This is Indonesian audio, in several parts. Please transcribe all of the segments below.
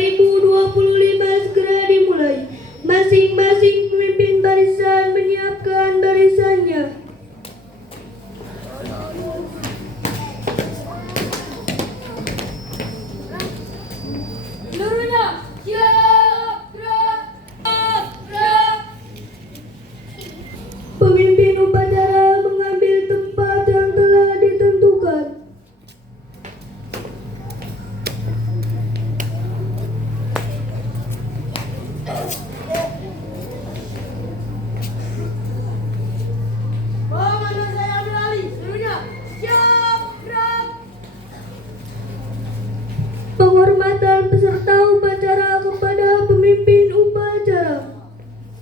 2025 segera dimulai. Masing-masing pemimpin barisan menyiapkan barisannya. Seluruhnya siap, gerak, gerak. Pemimpin upacara mengambil tempat yang telah ditentukan. Bagaimana saya ambil alih? Seluruhnya siap, gerak. Penghormatan peserta upacara kepada pemimpin upacara.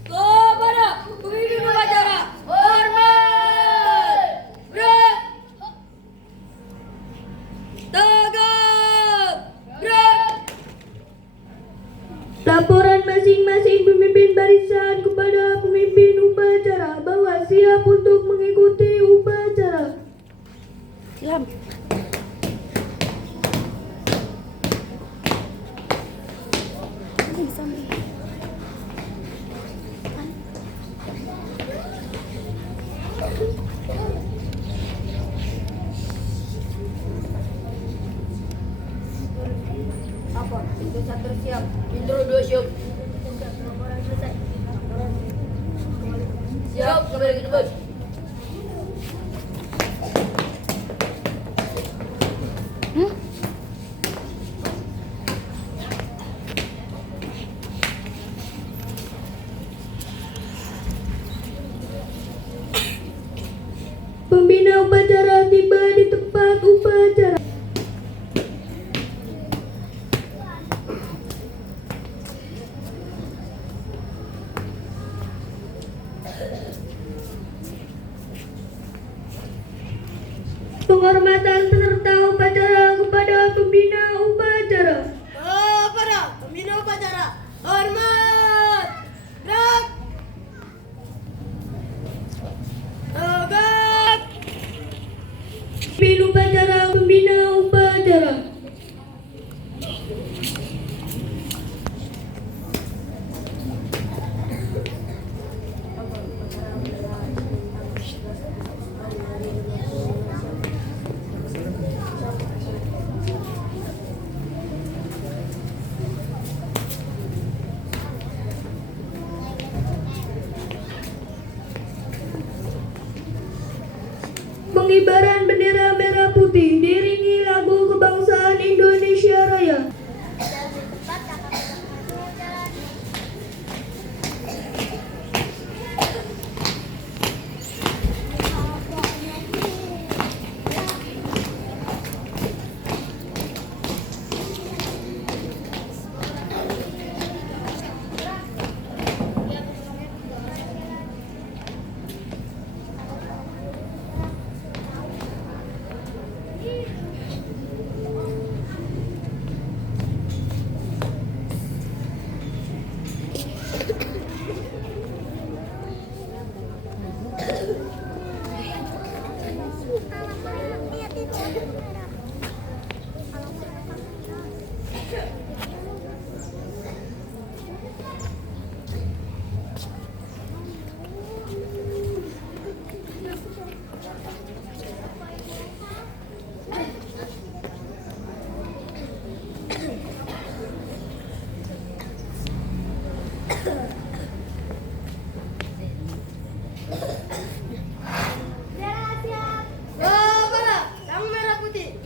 Kepada pemimpin upacara, hormat, gerak, tegap, gerak. Laporan masing-masing pemimpin barisan kepada pemimpin upacara bahwa siap untuk mengikuti upacara. Siap. Apa? Itu satu siap. Intro dua siap. Siap, kembali ke depan. Pembina upacara tiba di tempat upacara. Penghormatan peserta upacara kepada pembina upacara. Kepada pembina upacara, hormat, gerak, tegak. Pemimpin upacara, pembina upacara. Pengibaran bendera merah putih diiringi lagu kebangsaan Indonesia Raya. Kepada sang merah putih,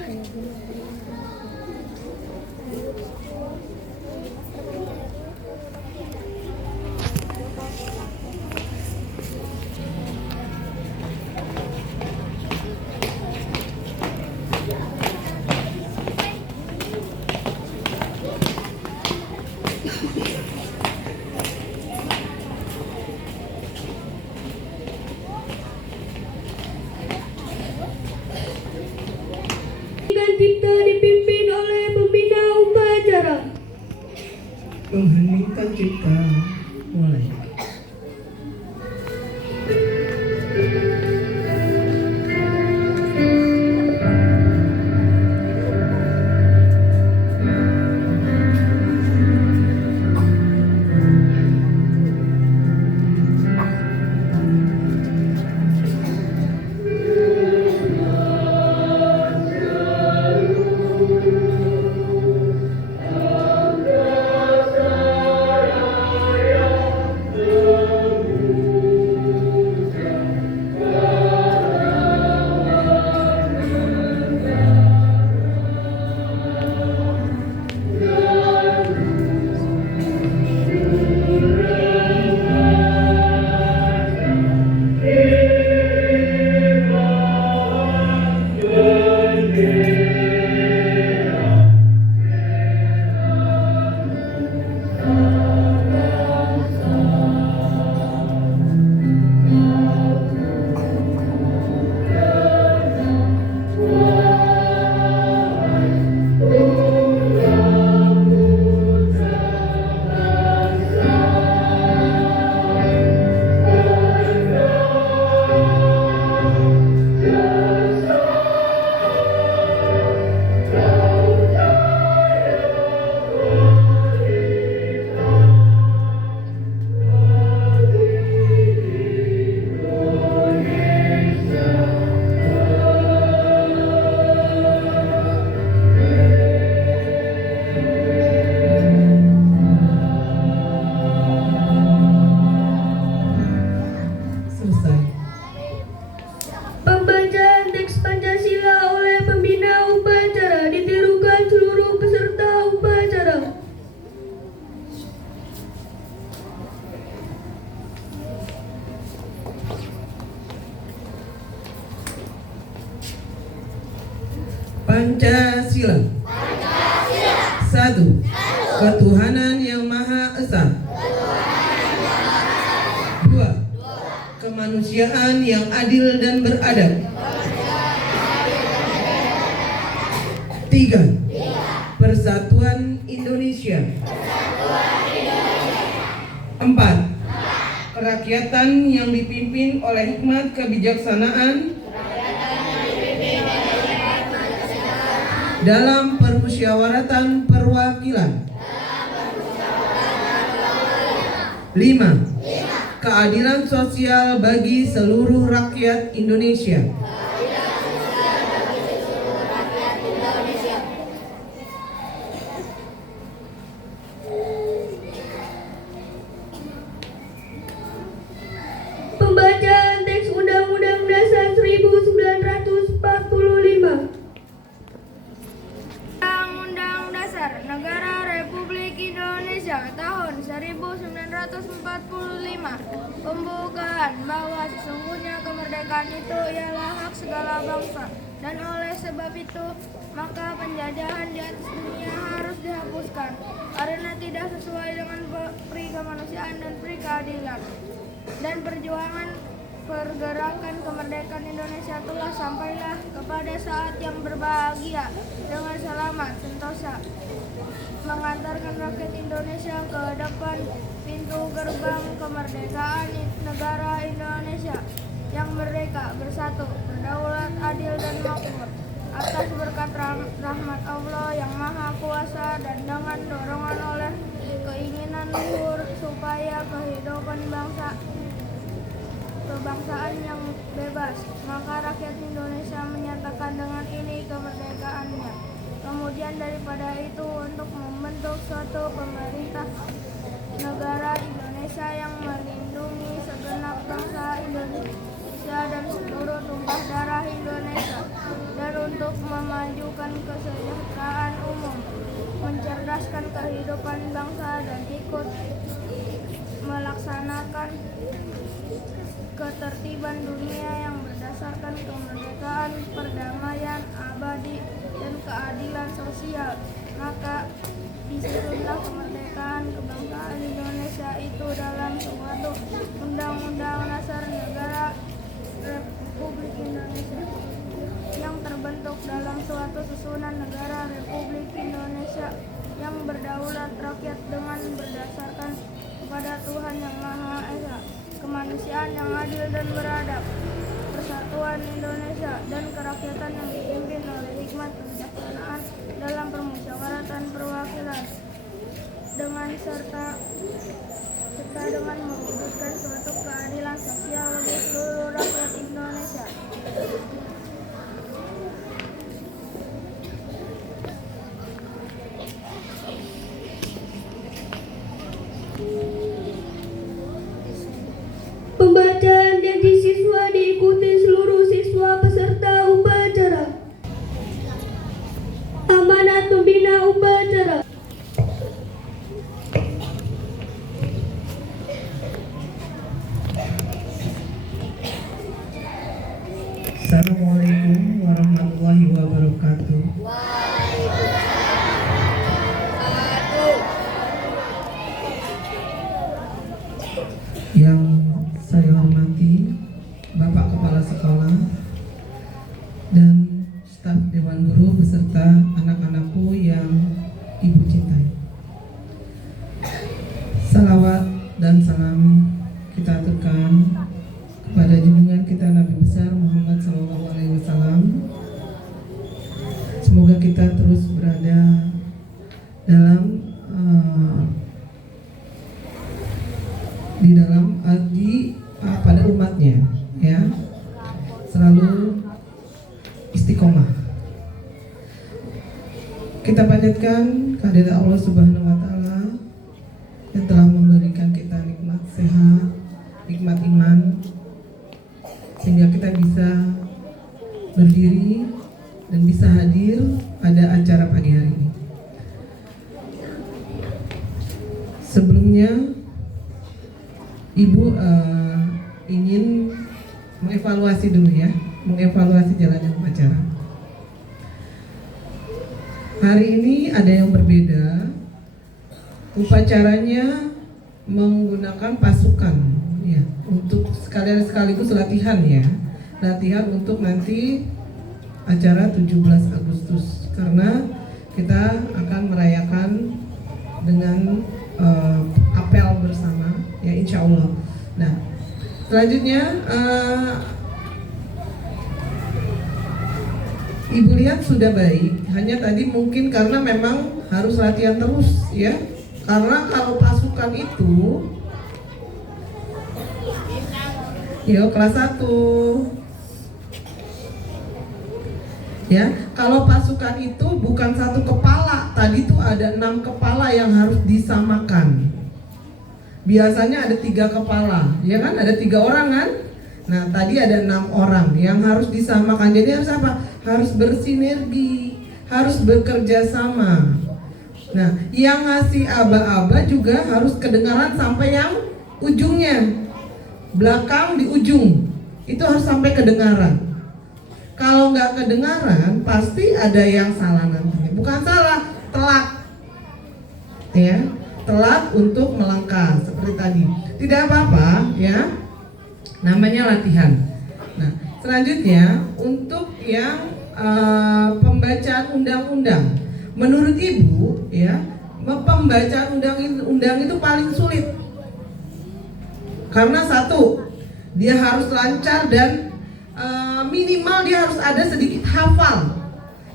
Pendidikan Cipta dipimpin oleh pembina upacara. Mengheningkan cipta, mulai. Selesai. Pembacaan teks Pancasila oleh pembina upacara ditirukan seluruh peserta upacara. Pancasila. Satu. Ketuhanan yang Maha Esa. Dua. Kemanusiaan yang adil dan beradab. Tiga. Persatuan Indonesia. Empat. Kerakyatan yang dipimpin oleh hikmat kebijaksanaan dalam permusyawaratan perwakilan. 5. Keadilan sosial bagi seluruh rakyat Indonesia. Pembacaan teks Undang-Undang Dasar 1945. Undang-Undang Dasar Negara Republik Indonesia tahun 1945 pembukaan bahwa sesungguhnya kemerdekaan itu ialah hak segala bangsa, dan oleh sebab itu maka penjajahan di atas dunia harus dihapuskan karena tidak sesuai dengan peri kemanusiaan dan peri keadilan. Dan perjuangan pergerakan kemerdekaan Indonesia telah sampailah kepada saat yang berbahagia dengan selamat sentosa mengantarkan rakyat Indonesia ke depan pintu gerbang kemerdekaan negara Indonesia yang merdeka, bersatu, berdaulat, adil dan makmur atas berkat rahmat Allah yang Maha Kuasa dan dengan dorongan oleh keinginan luhur supaya kehidupan kebangsaan yang bebas, maka rakyat Indonesia menyatakan dengan ini kemerdekaannya. Kemudian daripada itu untuk membentuk suatu pemerintah negara Indonesia yang melindungi segenap bangsa Indonesia dan seluruh tumpah darah Indonesia, dan untuk memajukan mencerdaskan kehidupan bangsa dan ikut melaksanakan ketertiban dunia yang berdasarkan kemerdekaan, perdamaian abadi, dan keadilan sosial. Maka disusunlah kemerdekaan kebangsaan Indonesia itu dalam suatu Undang-Undang Dasar Negara Republik Indonesia yang terbentuk dalam suatu susunan negara Republik Indonesia yang berdaulat rakyat dengan berdasarkan kepada Tuhan Yang Maha Esa, kemanusiaan yang adil dan beradab, persatuan Indonesia, dan kerakyatan yang dipimpin oleh hikmat kebijaksanaan dalam permusyawaratan perwakilan serta dengan mewujudkan suatu keadilan sosial bagi seluruh rakyat Indonesia. Pembacaan janji siswa diikuti seluruh siswa peserta upacara. Amanat pembina upacara. Assalamualaikum warahmatullahi wabarakatuh. Yang saya hormati Bapak Kepala Sekolah dan staf Dewan Guru beserta anak-anakku yang Ibu cintai. Salawat dan salam kita aturkan kepada junjungan kita Nabi besar Muhammad SAW. Semoga kita terus berada dalam pada umatnya, ya, selalu istiqomah. Kita panjatkan kehadirat Allah Subhanahu Wa Taala yang telah memberikan kita nikmat sehat, nikmat iman, sehingga kita bisa berdiri dan bisa hadir pada acara pagi hari ini. Sebelumnya Ibu ingin mengevaluasi dulu ya, mengevaluasi jalannya upacara. Hari ini ada yang berbeda. Upacaranya menggunakan pasukan ya, untuk sekaligus latihan ya. Latihan untuk nanti acara 17 Agustus karena kita akan merayakan dengan apel bersama ya, insya Allah. Nah, selanjutnya Ibu lihat sudah baik, hanya tadi mungkin karena memang harus latihan terus ya. Karena kalau pasukan itu ya kelas 1 ya, kalau pasukan itu bukan satu kepala, tadi tuh ada 6 kepala yang harus disamakan. Biasanya ada 3 kepala, ya kan? Ada 3 orang kan? Nah, tadi ada 6 orang yang harus disamakan. Jadi harus apa? Harus bersinergi, harus bekerja sama. Nah, yang ngasih aba-aba juga harus kedengaran sampai yang ujungnya. Belakang di ujung, itu harus sampai kedengaran. Kalau nggak kedengaran, pasti ada yang salah nanti. Bukan salah, telat. Ya, telat untuk melangkah seperti tadi. Tidak apa-apa, ya. Namanya latihan. Nah, selanjutnya untuk yang pembacaan undang-undang. Menurut Ibu, ya, pembacaan undang-undang itu paling sulit. Karena satu, dia harus lancar dan minimal dia harus ada sedikit hafal,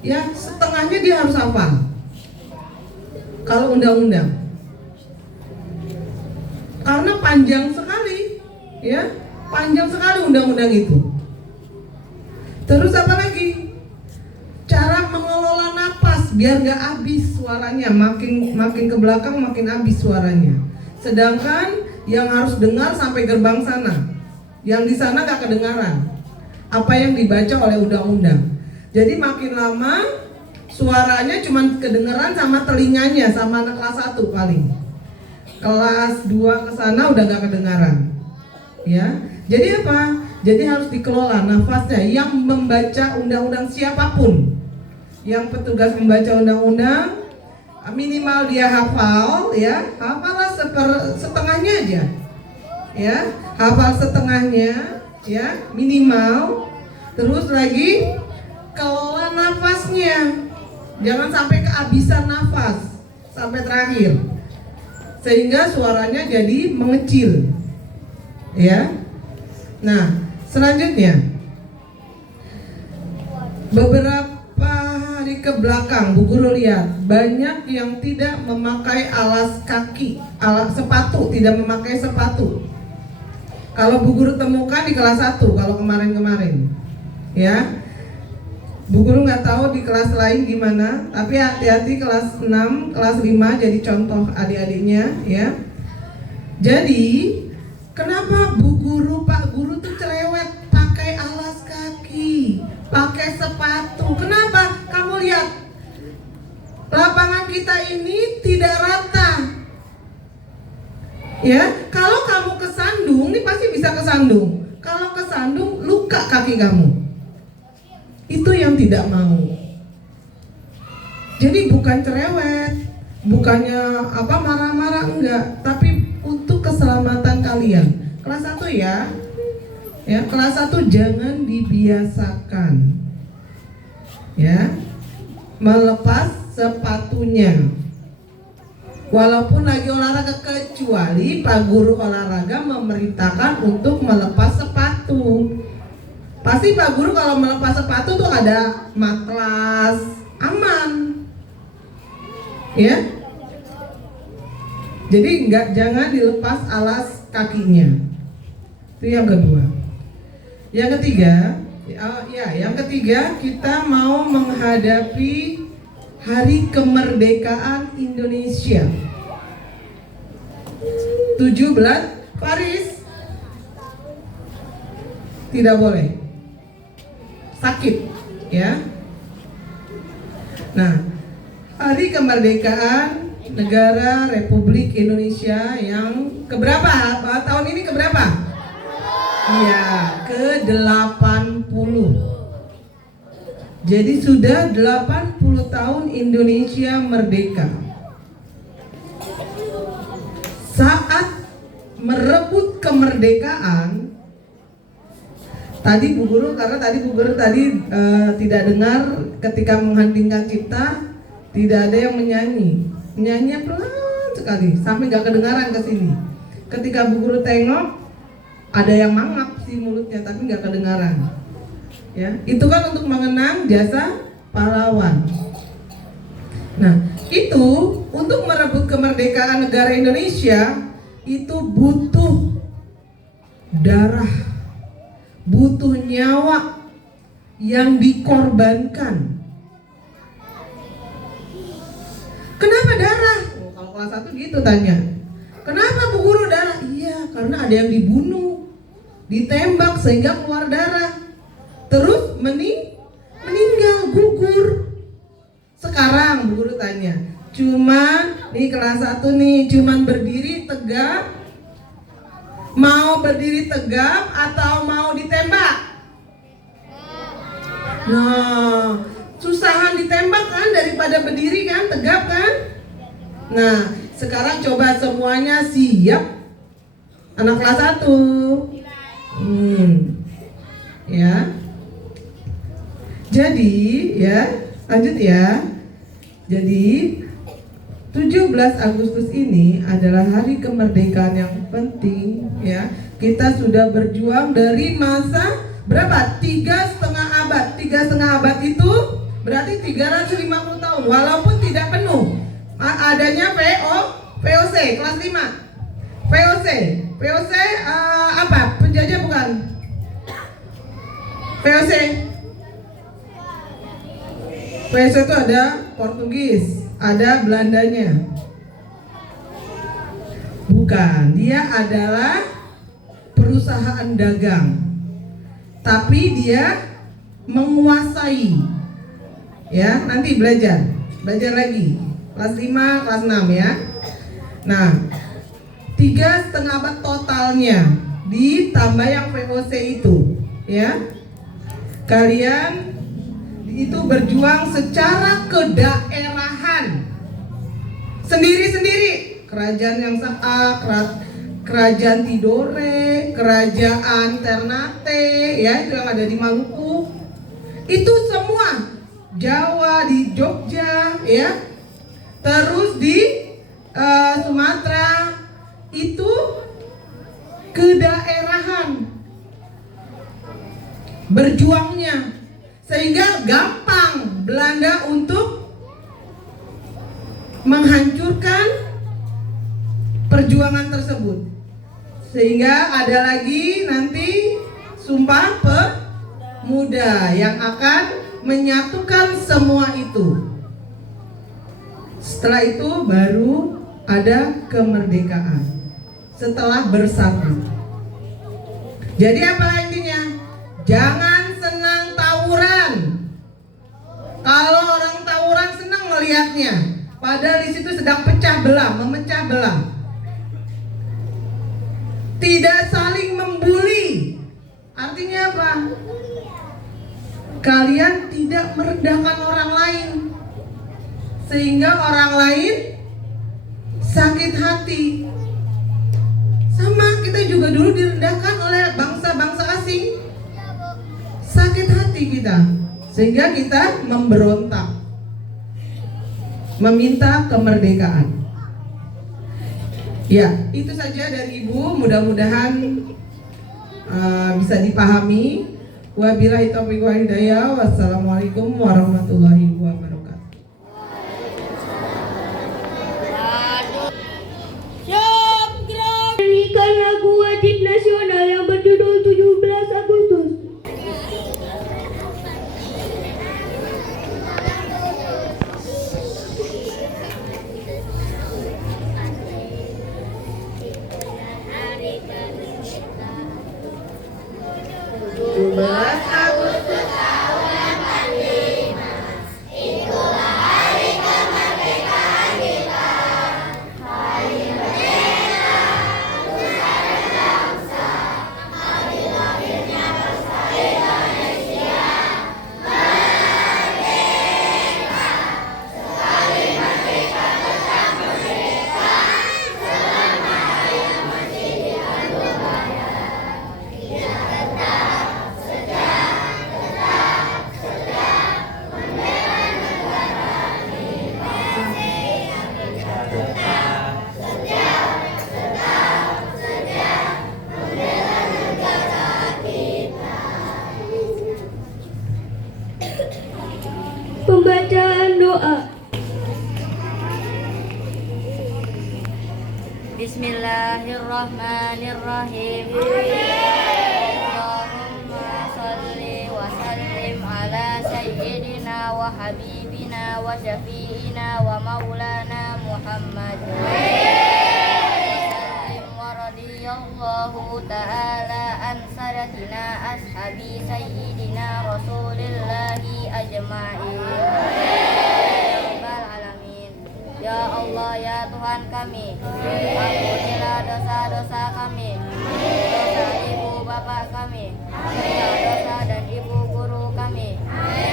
ya, setengahnya dia harus hafal. Kalau undang-undang, karena panjang sekali, ya, panjang sekali undang-undang itu. Terus apa lagi? Cara mengelola napas biar nggak habis suaranya, makin ke belakang makin habis suaranya. Sedangkan yang harus dengar sampai gerbang sana, yang di sana nggak kedengaran apa yang dibaca oleh undang-undang. Jadi makin lama suaranya cuma kedengeran sama telinganya, sama anak kelas 1 paling. Kelas 2 ke sana udah gak kedengaran. Ya. Jadi apa? Jadi harus dikelola nafasnya. Yang membaca undang-undang siapapun, yang petugas membaca undang-undang, minimal dia hafal, ya, hafallah setengahnya aja, ya, hafal setengahnya, ya, minimal. Terus lagi kelola nafasnya, jangan sampai kehabisan nafas sampai terakhir, sehingga suaranya jadi mengecil, ya. Nah, selanjutnya beberapa hari ke belakang, Bu Guru lihat banyak yang tidak memakai alas kaki, alas sepatu, tidak memakai sepatu. Kalau Bu Guru temukan di kelas 1, kalau kemarin-kemarin, ya. Bu Guru nggak tahu di kelas lain gimana, tapi hati-hati kelas 6, kelas 5 jadi contoh adik-adiknya, ya. Jadi, kenapa Bu Guru, Pak Guru tuh cerewet pakai alas kaki, pakai sepatu? Kenapa? Kamu lihat, lapangan kita ini tidak rata. Ya, kalau kamu kesandung, ini pasti bisa kesandung. Kalau kesandung, luka kaki kamu. Itu yang tidak mau. Jadi bukan cerewet, bukannya apa marah-marah, enggak, tapi untuk keselamatan kalian. Kelas 1 ya. Ya, kelas 1 jangan dibiasakan, ya, melepas sepatunya. Walaupun lagi olahraga, kecuali Pak Guru olahraga memerintahkan untuk melepas sepatu. Pasti Pak Guru kalau melepas sepatu tuh ada matras, aman, ya. Jadi jangan dilepas alas kakinya. Itu yang kedua. Yang ketiga, yang ketiga kita mau menghadapi Hari Kemerdekaan Indonesia 17 Paris. Tidak boleh sakit, ya. Nah, Hari Kemerdekaan Negara Republik Indonesia yang keberapa? Tahun ini keberapa? Iya, ke-80. Jadi sudah 80 tahun Indonesia merdeka. Saat merebut kemerdekaan, tadi Bu Guru, karena tadi Bu Guru tidak dengar ketika mengheningkan cipta, tidak ada yang menyanyi. Menyanyi pelan sekali sampai gak kedengaran ke sini. Ketika Bu Guru tengok, ada yang mangap sih mulutnya tapi gak kedengaran. Ya, itu kan untuk mengenang jasa pahlawan. Nah, itu untuk merebut kemerdekaan negara Indonesia itu butuh darah, butuh nyawa yang dikorbankan. Kenapa darah? Oh, kalau kelas 1 gitu tanya. Kenapa Bu Guru darah? Iya, karena ada yang dibunuh, ditembak sehingga keluar darah. Terus meninggal, gugur. Sekarang Bu Guru tanya, cuman nih kelas 1 nih, cuman berdiri tegap, mau berdiri tegap atau mau ditembak? Nah, susahan ditembak kan daripada berdiri kan, tegap kan? Nah, sekarang coba semuanya siap. Anak kelas 1. Ya. Jadi, ya, lanjut ya. Jadi 17 Agustus ini adalah hari kemerdekaan yang penting, ya. Kita sudah berjuang dari masa berapa? 3,5 abad. 3,5 abad itu berarti 350 tahun. Walaupun tidak penuh. Adanya VOC kelas 5. VOC apa? Penjajah bukan? VOC itu ada Portugis, ada Belandanya. Bukan, dia adalah perusahaan dagang. Tapi dia menguasai Ya, nanti belajar lagi kelas 5, kelas 6 ya. Nah, 3,5 abad totalnya ditambah yang VOC itu, ya. Kalian itu berjuang secara kedaerahan, sendiri-sendiri. Kerajaan yang sah, kerajaan Tidore, kerajaan Ternate, ya itu yang ada di Maluku. Itu semua Jawa di Jogja, ya. Terus di Sumatera itu kedaerahan berjuangnya, sehingga gampang Belanda untuk menghancurkan perjuangan tersebut. Sehingga ada lagi nanti Sumpah Pemuda yang akan menyatukan semua itu. Setelah itu baru ada kemerdekaan setelah bersatu. Jadi apa intinya? Jangan senang tawuran. Kalau orang tawuran senang melihatnya, padahal di situ sedang pecah belah, memecah belah. Tidak saling membuli. Artinya apa? Kalian tidak merendahkan orang lain, sehingga orang lain sakit hati. Sama kita juga dulu direndahkan oleh bangsa-bangsa asing, sakit hati kita, sehingga kita memberontak, meminta kemerdekaan. Ya, itu saja dari Ibu, mudah-mudahan bisa dipahami. Wabillahi taufiq wal hidayah. Wassalamualaikum warahmatullahi wabarakatuh. Nyanyikan lagu wajib nasional yang berjudul 17 Agustus. Pembacaan doa. Bismillahirrahmanirrahim. Allahumma salli wa sallim ala sayyidina wa habibina wa syafi'ina wa maulana Muhammad. Wa radiyallahu ta'ala an sadatina ashabi sayyidina rasulillahi ajma'in. Ya Allah, ya Tuhan kami, ampunilah dosa-dosa kami, dosa ibu bapak kami, dosa dan ibu guru kami,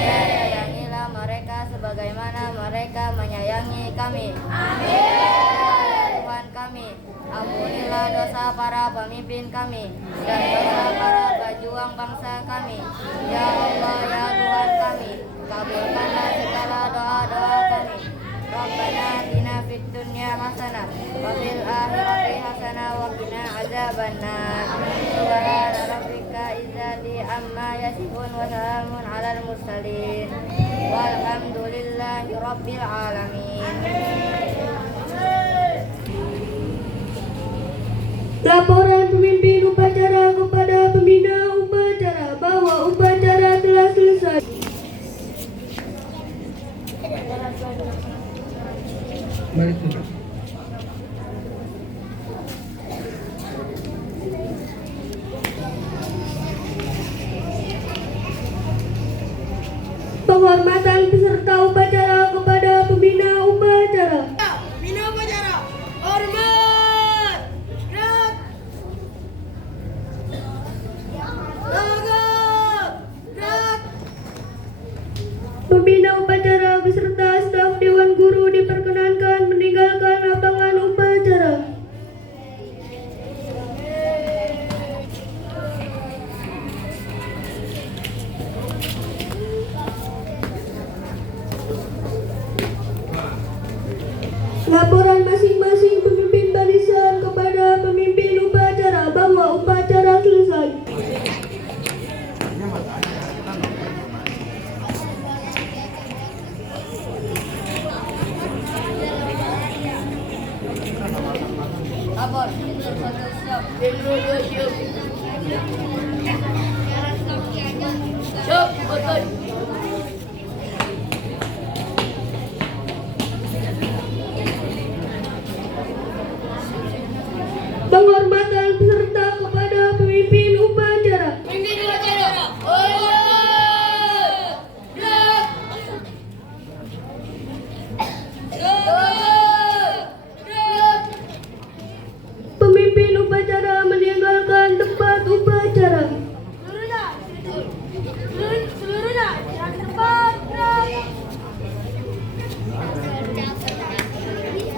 dan sayangilah mereka sebagaimana mereka menyayangi kami. Ya Tuhan kami, ampunilah dosa para pemimpin kami dan dosa para pejuang bangsa kami. Ya Allah, ya Tuhan kami, kabulkanlah segala doa-doa kami. Rabbana atina fid dunya hasanah wa fil akhirati hasanah wa qina adzabannar. Subhana rabbika izzati amma yasifun wa salamun alal mursalin walhamdulillahi rabbil alamin. Laporan pemimpin upacara kepada pembina upacara bahwa upacara telah selesai. Balik dulu. Penghormatan peserta peserta upacara kepada pembina upacara. Bina upacara, hormat, gerak, tegak, gerak. Pembina upacara beserta staf Dewan Guru diperkenankan meninggalkan lapangan upacara. Laporan masing-masing pemimpin barisan kepada pemimpin upacara bahwa upacara selesai. Lapor, siap. Siap, betul.